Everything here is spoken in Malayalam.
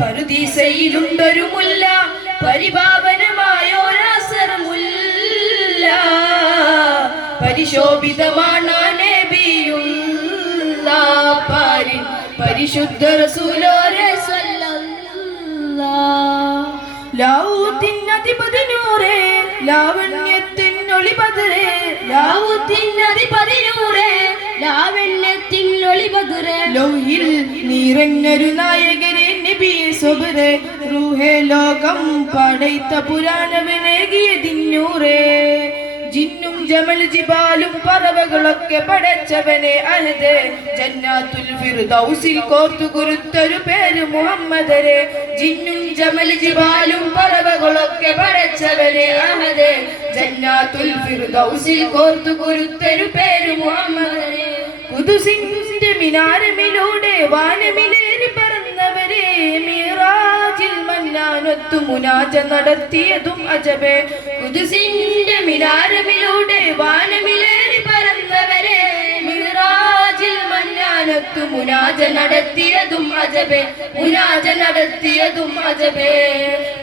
പറുദീസയിലുണ്ടൊരു മുല്ല പരിപാവനമായോരാസർമുല്ല പരിശോഭിതമാണ് നബിയുള്ള പാരിൻ പരിശുദ്ധ റസൂലോരെ ലാവുത്തിനധിപതി നൂറേ ലാവണ്യത്തിനൊളി ബദറേ ലാവുത്തിനധിപതി നൂറേ ലാവണ്യത്തിനൊളി ബദറേ ലോഹിൽ നിറഞ്ഞൊരു നായകരെ നബി സുബ്രേ റൂഹേ ലോകം പടൈത്ത പുരാണവനേകിയതിന്നൂറേ ജിന്നും ജമൽ ജിബാലും പറവകളൊക്കെ പടച്ചവനെ അഹദേ ജന്നാത്തുൽ ഫിർദൗസിൽ കോർത്തു കുരുത്തൊരു പേര് മുഹമ്മദരെ ജിന്നും ജമൽ ജിബാലും പറവകളൊക്കെ പടച്ചവനെ അഹദേ ജന്നാത്തുൽ ഫിർദൗസിൽ കോർത്തു കുരുത്തൊരു പേര് മുഹമ്മദരെ ഖുദ്സിന്റെ മിനാരമിലൂടെ വാനമിലേറി പറന്നവരെ മിറാജിൽ മന്നാനൊത്തു മുനാജ നടത്തിയതും അജബേ ഖുദ്സിന്റെ മിനാരമിലൂടെ വാനമിലേറി പറന്നവരെ മിറാജിൽ മന്നാനൊത്തു മുനാജ നടത്തിയതും അജബേ മുനാജ നടത്തിയതും അജബേ